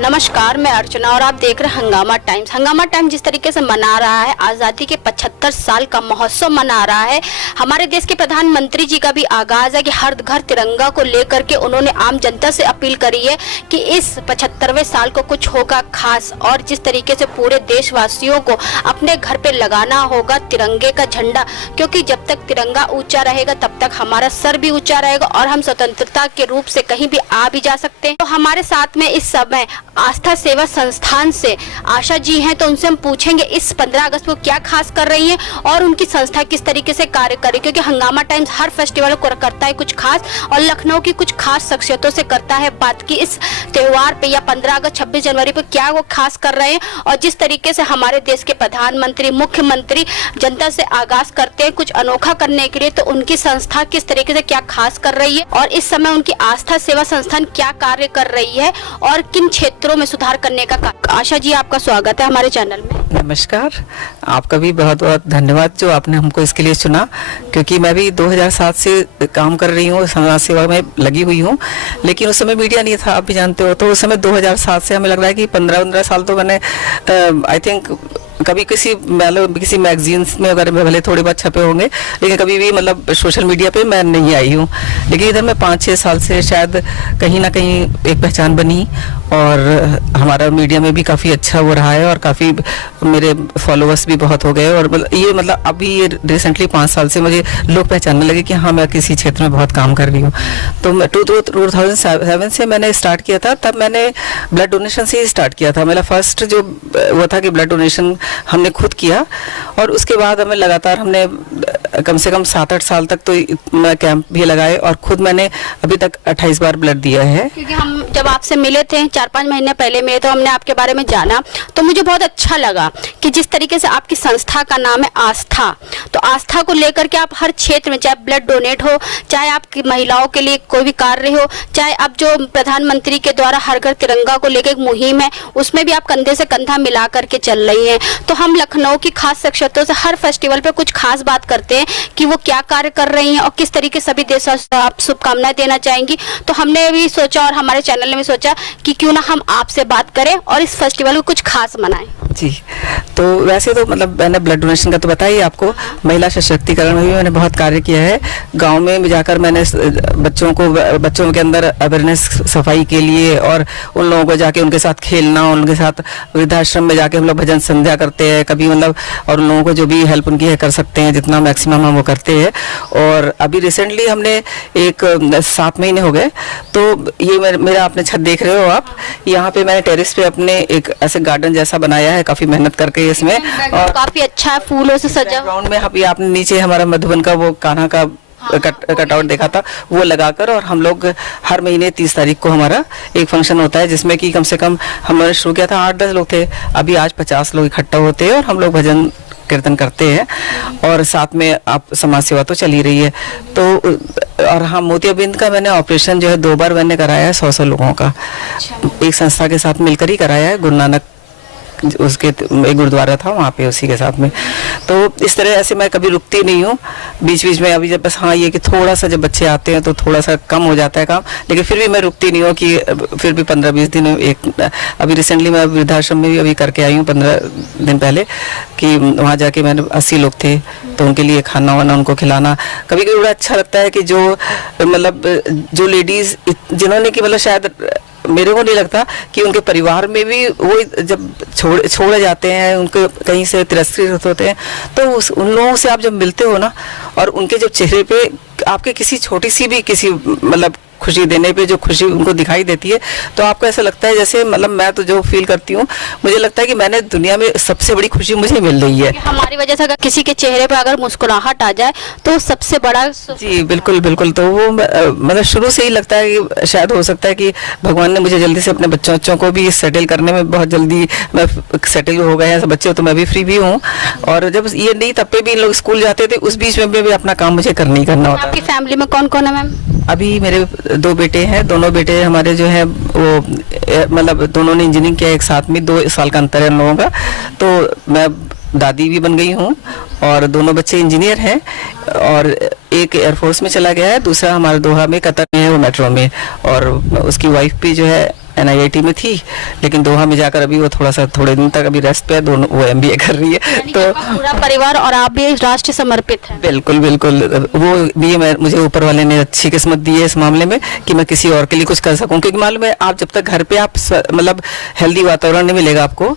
नमस्कार, मैं अर्चना और आप देख रहे हैं हंगामा टाइम्स। हंगामा टाइम्स जिस तरीके से मना रहा है, आज़ादी के 75 साल का महोत्सव मना रहा है। हमारे देश के प्रधानमंत्री जी का भी आगाज है कि हर घर तिरंगा को लेकर के उन्होंने आम जनता से अपील करी है कि इस 75वें साल को कुछ होगा खास, और जिस तरीके से पूरे देशवासियों को अपने घर पे लगाना होगा तिरंगे का झंडा, क्योंकि जब तक तिरंगा ऊंचा रहेगा तब तक हमारा सर भी ऊंचा रहेगा और हम स्वतंत्रता के रूप से कहीं भी आ भी जा सकते हैं। तो हमारे साथ में इस समय आस्था सेवा संस्थान से आशा जी हैं, तो उनसे हम पूछेंगे इस 15 अगस्त को क्या खास कर रही हैं और उनकी संस्था किस तरीके से कार्य कर रही है, क्योंकि हंगामा टाइम्स हर फेस्टिवल को करता है कुछ खास और लखनऊ की कुछ खास शख्सियतों से करता है बात की इस त्योहार पे या 15 अगस्त 26 जनवरी पे क्या वो खास कर रहे हैं। और जिस तरीके से हमारे देश के प्रधानमंत्री मुख्यमंत्री जनता से आगाज करते हैं कुछ अनोखा करने के लिए, तो उनकी संस्था किस तरीके से क्या खास कर रही है और इस समय उनकी आस्था सेवा संस्थान क्या कार्य कर रही है और किन क्षेत्रों में सुधार करने का। आशा जी, आपका स्वागत है हमारे चैनल में। नमस्कार, आपका भी बहुत बहुत धन्यवाद जो आपने हमको इसके लिए चुना, क्योंकि मैं भी 2007 से काम कर रही हूँ, समाज सेवा में लगी हुई हूँ, लेकिन उस समय मीडिया नहीं था, आप भी जानते हो। तो उस समय 2007 से हमें लग रहा है कि 15-15 साल तो मैंने आई थिंक कभी किसी मैगजीन्स में अगर भले थोड़े बहुत छपे होंगे, लेकिन कभी भी मतलब सोशल मीडिया पे मैं नहीं आई हूँ। लेकिन इधर मैं 5-6 साल से शायद कहीं ना कहीं एक पहचान बनी और हमारा मीडिया में भी काफ़ी अच्छा हो रहा है और काफ़ी मेरे फॉलोअर्स भी बहुत हो गए। और ये मतलब अभी ये रिसेंटली 5 साल से मुझे लोग पहचानने लगे कि हाँ, मैं किसी क्षेत्र में बहुत काम कर रही हूँ। तो मैं 2007 से मैंने स्टार्ट किया था, तब मैंने ब्लड डोनेशन से ही स्टार्ट किया था। मेरा फर्स्ट जो वो था कि ब्लड डोनेशन हमने खुद किया और उसके बाद हमें लगातार हमने कम से कम 7-8 साल तक तो मैं कैंप भी लगाए और खुद मैंने अभी तक 28 बार ब्लड दिया है। क्योंकि हम जब आपसे मिले थे 4-5 महीने पहले मिले, तो हमने आपके बारे में जाना, तो मुझे बहुत अच्छा लगा कि जिस तरीके से आपकी संस्था का नाम है आस्था, तो आस्था को लेकर के आप हर क्षेत्र में, चाहे ब्लड डोनेट हो, चाहे आपकी महिलाओं के लिए कोई भी कार्य हो, चाहे अब जो प्रधानमंत्री के द्वारा हर घर तिरंगा को लेकर एक मुहिम है, उसमें भी आप कंधे से कंधा मिला करके चल रही हैं। तो हम लखनऊ की खास शख्सियतों से हर फेस्टिवल पे कुछ खास बात करते हैं कि वो क्या कार्य कर रही हैं और किस तरीके सभी देशवासियों आप शुभकामनाएं देना चाहेंगी। तो हमने भी सोचा और हमारे चैनल ने भी सोचा कि क्यों ना हम आपसे बात करें और इस फेस्टिवल को कुछ खास मनाएं। जी, तो वैसे तो मतलब मैंने ब्लड डोनेशन का तो बताया आपको, महिला सशक्तिकरण में भी मैंने बहुत कार्य किया है। गांव में जाकर मैंने बच्चों के अंदर अवेयरनेस सफाई के लिए और उन लोगों को जाके उनके साथ खेलना, उनके साथ वृद्धाश्रम में जाके हम लोग भजन संध्या करते हैं कभी, मतलब और उन लोगों को जो भी हेल्प उनकी है कर सकते हैं, जितना मैक्सिमम हम वो करते हैं। और अभी रिसेंटली हमने एक 7 महीने हो गए, तो ये मेरा अपने छत देख रहे हो आप, यहाँ पे मैंने टेरेस पे अपने एक ऐसे गार्डन जैसा बनाया है, काफी मेहनत करके इसमें, और काफी अच्छा है, फूलों से सजा। ग्राउंड में अभी आपने नीचे हमारा मधुबन का वो कान्हा का कटआउट देखा था, वो लगाकर, और हम लोग हर महीने 30 तारीख को हमारा एक फंक्शन होता है जिसमें कि कम से कम हमने शुरू किया था 8-10 लोग थे, अभी आज 50 लोग इकट्ठा होते हैं और हम लोग भजन कीर्तन करते हैं और साथ में आप समाज सेवा तो चल ही रही है। तो और हाँ, मोतियाबिंद का मैंने ऑपरेशन जो है 2 बार मैंने कराया है 100 लोगों का, एक संस्था के साथ मिलकर ही कराया है, गुरु नानक उसके एक गुरुद्वारा था वहाँ पे, उसी के साथ में। तो इस तरह ऐसे मैं कभी रुकती नहीं हूँ बीच बीच में। अभी जब बस हाँ ये कि थोड़ा सा जब बच्चे आते हैं तो थोड़ा सा कम हो जाता है काम, लेकिन फिर भी मैं रुकती नहीं हूँ कि फिर भी 15-20 दिन एक, अभी रिसेंटली मैं वृद्धाश्रम में भी अभी करके आई हूँ 15 दिन पहले, कि वहाँ जाके मैंने 80 लोग थे तो उनके लिए खाना वाना उनको खिलाना। कभी कभी बड़ा अच्छा लगता है कि जो मतलब जो लेडीज़ जिन्होंने कि मतलब शायद मेरे को नहीं लगता कि उनके परिवार में भी वो जब छोड़े जाते हैं, उनको कहीं से तिरस्कृत होते हैं, तो उन लोगों से आप जब मिलते हो ना, और उनके जब चेहरे पे आपके किसी छोटी सी भी किसी मतलब खुशी देने पे जो खुशी उनको दिखाई देती है, तो आपको ऐसा लगता है जैसे मतलब मैं तो जो फील करती हूँ, मुझे लगता है कि मैंने दुनिया में सबसे बड़ी खुशी मुझे मिल रही है। हमारी वजह से अगर किसी के चेहरे पे अगर मुस्कुराहट आ जाए तो सबसे बड़ा। जी बिल्कुल बिल्कुल। तो वो मतलब शुरू से ही लगता है कि शायद हो सकता है कि भगवान ने मुझे जल्दी से अपने बच्चों को भी सेटल करने में बहुत जल्दी मैं सेटल हो गए हैं बच्चे, तो मैं भी फ्री भी हूँ। और जब ये नहीं तब पे भी इन लोग स्कूल जाते थे, उस बीच में भी अपना काम मुझे करना होता है। आपकी फैमिली में कौन कौन है मैम? अभी मेरे 2 बेटे हैं, दोनों बेटे हमारे जो है वो मतलब दोनों ने इंजीनियरिंग किया एक साथ में, 2 साल का अंतर है उन लोगों का। तो मैं दादी भी बन गई हूँ और दोनों बच्चे इंजीनियर हैं, और एक एयरफोर्स में चला गया है, दूसरा हमारा दोहा में कतर में है, वो मेट्रो में, और उसकी वाइफ भी जो है NIIT में थी, लेकिन दोहा में जाकर अभी वो थोड़े दिन तक अभी रेस्ट पे है, दोनों वो MBA कर रही है। यानी कि तो आपका पूरा परिवार और आप भी राष्ट्र समर्पित हैं। बिल्कुल बिल्कुल, वो भी मुझे ऊपर वाले ने अच्छी किस्मत दी है इस मामले में कि मैं किसी और के लिए कुछ कर सकूं, क्योंकि मालूम है आप जब तक घर पे आप मतलब हेल्दी वातावरण नहीं मिलेगा आपको,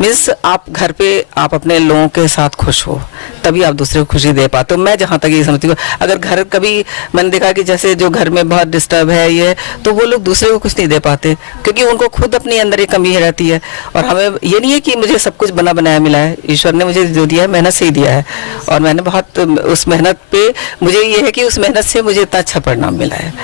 मीन्स आप घर पे आप अपने लोगों के साथ खुश हो तभी आप दूसरे को खुशी दे पाते हो। मैं जहाँ तक ये समझती हूँ, अगर घर कभी मैंने देखा कि जैसे जो घर में बहुत डिस्टर्ब है ये, तो वो लोग दूसरे को कुछ नहीं दे पाते, क्योंकि उनको खुद अपने अंदर एक कमी रहती है। और हमें ये नहीं है कि मुझे सब कुछ बना बनाया मिला है, ईश्वर ने मुझे जो दिया है मेहनत से ही दिया है, और मैंने बहुत उस मेहनत पे मुझे ये है कि उस मेहनत से मुझे इतना अच्छा परिणाम मिला है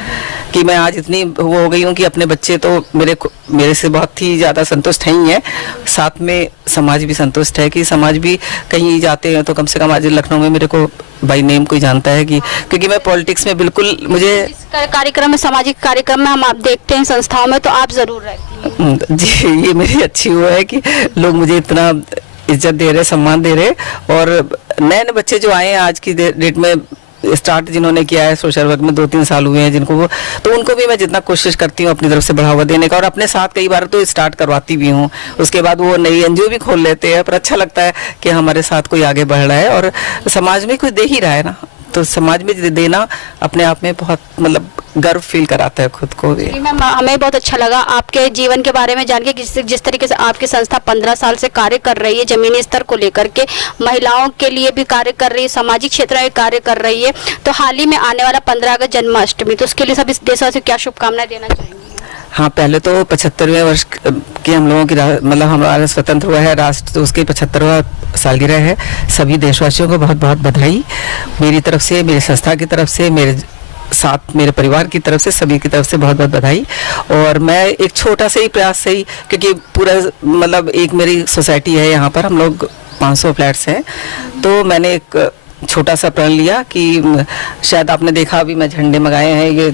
कि मैं आज इतनी वो हो गई हूँ कि अपने बच्चे तो मेरे से बहुत ही ज़्यादा संतुष्ट हैं ही हैं, साथ में समाज भी संतुष्ट है कि समाज भी कहीं जाते हैं तो कम से कम आज लखनऊ में मेरे को बाई नेम कोई जानता है कि, क्योंकि मैं पॉलिटिक्स में बिल्कुल मुझे इस कार्यक्रम में, सामाजिक कार्यक्रम में हम आप देखते हैं संस्थाओं में, तो आप जरूर रहती हैं। जी, ये मेरी अच्छी वो है कि लोग मुझे इतना इज्जत दे रहे, सम्मान दे रहे, और नए नए बच्चे जो आए हैं आज की डेट में स्टार्ट जिन्होंने किया है सोशल वर्क में 2-3 साल हुए हैं जिनको, वो तो उनको भी मैं जितना कोशिश करती हूँ अपनी तरफ से बढ़ावा देने का, और अपने साथ कई बार तो स्टार्ट करवाती भी हूँ, उसके बाद वो नई NGO भी खोल लेते हैं, पर अच्छा लगता है कि हमारे साथ कोई आगे बढ़ रहा है और समाज में कोई दे ही रहा है ना, तो समाज में देना अपने आप में बहुत मतलब गर्व फील कराता है खुद को भी। मैम, हमें बहुत अच्छा लगा आपके जीवन के बारे में जान के, जिस तरीके से आपकी संस्था 15 साल से कार्य कर रही है, जमीनी स्तर को लेकर के महिलाओं के लिए भी कार्य कर रही है, सामाजिक क्षेत्र में कार्य कर रही है। तो हाल ही में आने वाला 15 अगस्त जन्माष्टमी, तो उसके लिए सभी देशवासियों को क्या शुभकामनाएं देना चाहेंगे? हाँ, पहले तो 75वें वर्ष की हम लोगों की मतलब हमारा स्वतंत्र हुआ है राष्ट्र, तो उसके 75वां सालगिरह है। सभी देशवासियों को बहुत बहुत बधाई मेरी तरफ से, मेरी संस्था की तरफ से, मेरे साथ मेरे परिवार की तरफ से, सभी की तरफ से बहुत बहुत बधाई। और मैं एक छोटा सा ही प्रयास से ही, क्योंकि पूरा मतलब एक मेरी सोसाइटी है यहाँ पर, हम लोग 500 फ्लैट्स हैं, तो मैंने एक छोटा सा प्रण लिया कि शायद आपने देखा अभी मैं झंडे मंगाए हैं ये,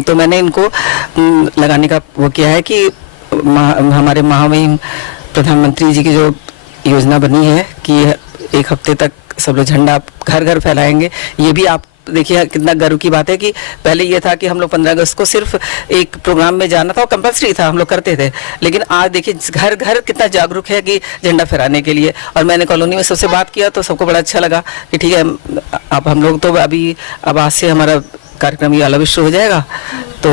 तो मैंने इनको लगाने का वो किया है कि हमारे महामहिम प्रधानमंत्री जी की जो योजना बनी है कि 1 हफ्ते तक सब लोग झंडा घर घर फैलाएंगे। ये भी आप देखिए कितना गर्व की बात है कि पहले ये था कि हम लोग 15 अगस्त को सिर्फ एक प्रोग्राम में जाना था और कंपल्सरी था, हम लोग करते थे, लेकिन आज देखिए घर घर कितना जागरूक है कि झंडा फहराने के लिए। और मैंने कॉलोनी में सबसे बात किया तो सबको बड़ा अच्छा लगा कि ठीक है, अब हम लोग तो अब आज से हमारा कार्यक्रम ये वाला शुरू हो जाएगा, तो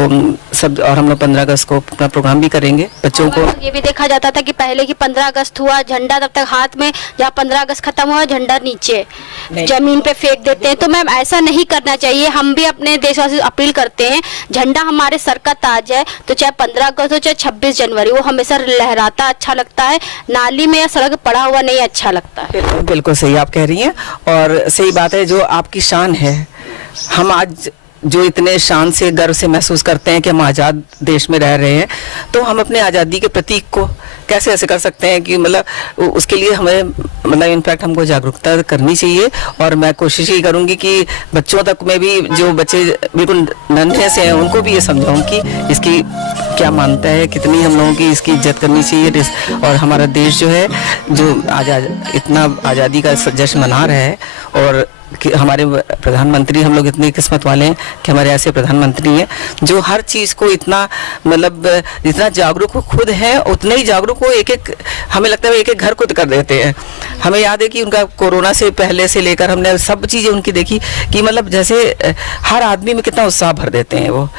सब, और हम लोग 15 अगस्त को अपना प्रोग्राम भी करेंगे बच्चों को। ये भी देखा जाता था कि पहले की 15 अगस्त हुआ, झंडा तब तक हाथ में, जहाँ 15 अगस्त खत्म हुआ झंडा नीचे जमीन पे फेंक देते हैं। तो मैम ऐसा नहीं करना चाहिए, हम भी अपने देशवासियों से अपील करते हैं, झंडा हमारे सर का ताज है, तो चाहे 15 अगस्त हो चाहे 26 जनवरी, वो हमेशा लहराता अच्छा लगता है, नाली में या सड़क पड़ा हुआ नहीं अच्छा लगता है। बिल्कुल सही आप कह रही हैं, और सही बात है, जो आपकी शान है, हम आज जो इतने शान से गर्व से महसूस करते हैं कि हम आज़ाद देश में रह रहे हैं, तो हम अपने आज़ादी के प्रतीक को कैसे ऐसे कर सकते हैं कि मतलब उसके लिए हमें मतलब इनफैक्ट हमको जागरूकता करनी चाहिए। और मैं कोशिश ही करूंगी कि बच्चों तक में भी, जो बच्चे बिल्कुल नन्हे से हैं, उनको भी ये समझाऊं कि इसकी क्या मानता है, कितनी हम लोगों की इसकी इज्जत करनी चाहिए। और हमारा देश जो है, जो इतना आज़ादी का जश्न मना रहा है, और कि हमारे प्रधानमंत्री, हम लोग इतनी किस्मत वाले हैं कि हमारे ऐसे प्रधानमंत्री हैं जो हर चीज़ को इतना मतलब जितना जागरूक वो खुद है उतने ही जागरूक वो एक हमें लगता है एक घर खुद कर देते हैं। हमें याद है कि उनका कोरोना से पहले से लेकर हमने सब चीज़ें उनकी देखी कि मतलब जैसे हर आदमी में कितना उत्साह भर देते हैं वो।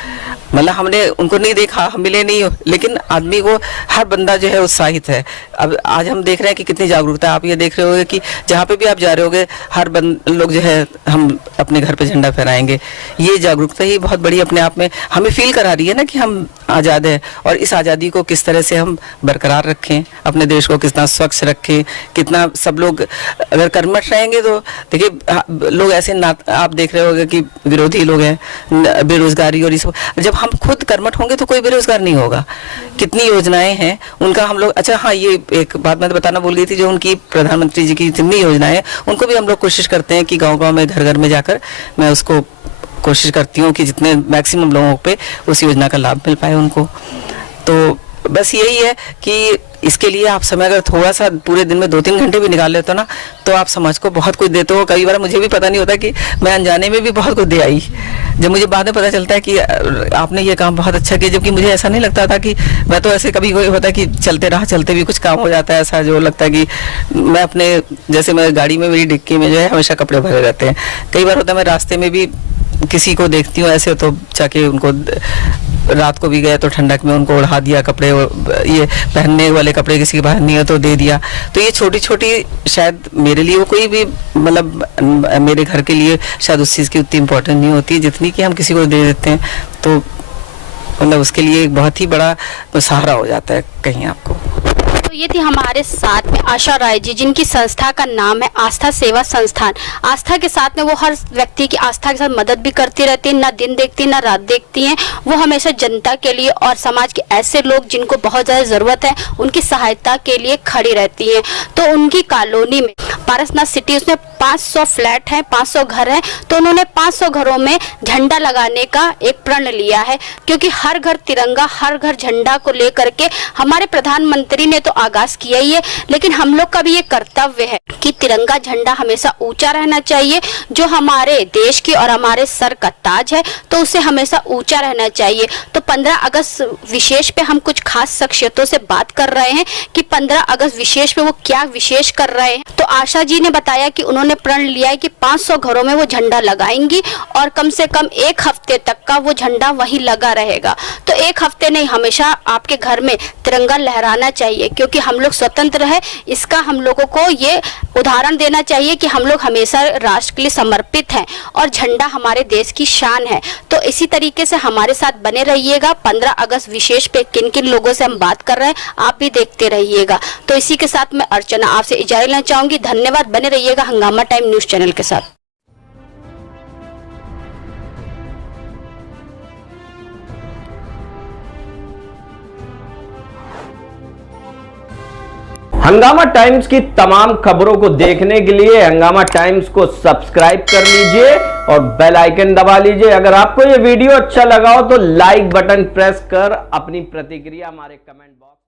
मतलब हमने उनको नहीं देखा, हम मिले नहीं, लेकिन आदमी को हर बंदा जो है उत्साहित है। अब आज हम देख रहे हैं कि कितनी जागरूकता, आप ये देख रहे होगे कि जहाँ पे भी आप जा रहे होगे हर लोग जो है हम अपने घर पे झंडा फहराएंगे। ये जागरूकता ही बहुत बड़ी अपने आप में हमें फील करा रही है ना कि हम आज़ाद है, और इस आज़ादी को किस तरह से हम बरकरार रखें, अपने देश को कितना स्वच्छ रखें, कितना सब लोग अगर कर्मठ रहेंगे तो देखिए लोग ऐसे आप देख रहे होगे कि विरोधी लोग हैं, बेरोजगारी और इस, जब हम खुद कर्मठ होंगे तो कोई बेरोजगार नहीं होगा। कितनी योजनाएं हैं उनका हम लोग, अच्छा हाँ, ये एक बात मैं बताना भूल गई थी, जो उनकी प्रधानमंत्री जी की जितनी योजनाएं हैं उनको भी हम लोग कोशिश करते हैं कि गांव-गांव में, घर-घर में जाकर मैं उसको कोशिश करती हूँ कि जितने मैक्सिमम लोगों पे उस योजना का लाभ मिल पाए उनको। तो बस यही है कि इसके लिए आप समय अगर थोड़ा सा पूरे दिन में 2-3 घंटे भी निकाल लेते हो ना, तो आप समाज को बहुत कुछ देते हो। कई बार मुझे भी पता नहीं होता कि मैं अनजाने में भी बहुत कुछ दे आई, जब मुझे बाद में पता चलता है कि आपने ये काम बहुत अच्छा किया, जबकि मुझे ऐसा नहीं लगता था कि मैं तो ऐसे कभी कोई होता है कि चलते भी कुछ काम हो जाता है, ऐसा जो लगता है कि मैं अपने जैसे मैं गाड़ी में मेरी डिक्की में जो है हमेशा कपड़े भरे रहते हैं। कई बार होता है मैं रास्ते में भी किसी को देखती हूँ ऐसे तो जाके उनको रात को भी गए तो ठंडक में उनको उड़ा दिया कपड़े, ये पहनने वाले कपड़े किसी के पास नहीं है तो दे दिया। तो ये छोटी छोटी शायद मेरे लिए वो कोई भी मतलब मेरे घर के लिए शायद उस चीज़ की उतनी इम्पोर्टेंट नहीं होती जितनी कि हम किसी को दे देते हैं, तो मतलब उसके लिए एक बहुत ही बड़ा सहारा हो जाता है कहीं आपको। तो ये थी हमारे साथ में आशा राय जी, जिनकी संस्था का नाम है आस्था सेवा संस्थान। आस्था के साथ में वो हर व्यक्ति की आस्था के साथ मदद भी करती रहती है, ना दिन देखती ना रात देखती हैं। वो हमेशा जनता के लिए और समाज के ऐसे लोग जिनको बहुत ज़्यादा ज़रूरत है उनकी सहायता के लिए खड़ी रहती हैं। तो उनकी कॉलोनी में पारसनाथ सिटी, उसमें 500 फ्लैट हैं, 500 घर हैं, तो उन्होंने 500 घरों में झंडा लगाने का एक प्रण लिया है, क्योंकि हर घर तिरंगा, हर घर झंडा को लेकर के हमारे प्रधानमंत्री ने तो आगाज किया ही है, लेकिन हम लोग का भी ये कर्तव्य है कि तिरंगा झंडा हमेशा ऊंचा रहना चाहिए। जो हमारे देश की और हमारे सर का ताज है तो उसे हमेशा ऊंचा रहना चाहिए। तो 15 अगस्त विशेष पे हम कुछ खास शख्सियतों से बात कर रहे हैं कि 15 अगस्त विशेष पे वो क्या विशेष कर रहे हैं। तो आशा जी ने बताया कि उन्होंने प्रण लिया है कि 500 घरों में वो झंडा लगाएंगी और कम से कम 1 हफ्ते तक का वो झंडा वहीं लगा रहेगा। तो 1 हफ्ते नहीं, हमेशा आपके घर में तिरंगा लहराना चाहिए, क्योंकि हम लोग स्वतंत्र है। इसका हम लोगों को ये उदाहरण देना चाहिए कि हम लोग हमेशा राष्ट्र के लिए समर्पित हैं और झंडा हमारे देश की शान है। तो इसी तरीके से हमारे साथ बने रहिएगा। 15 अगस्त विशेष पे किन किन लोगों से हम बात कर रहे हैं आप भी देखते रहिएगा। तो इसी के साथ मैं अर्चना आपसे इजाजत लेना चाहूंगी। धन्यवाद। बने रहिएगा हंगामा टाइम न्यूज चैनल के साथ। हंगामा टाइम्स की तमाम खबरों को देखने के लिए हंगामा टाइम्स को सब्सक्राइब कर लीजिए और बेल आइकन दबा लीजिए। अगर आपको यह वीडियो अच्छा लगा हो तो लाइक बटन प्रेस कर अपनी प्रतिक्रिया हमारे कमेंट बॉक्स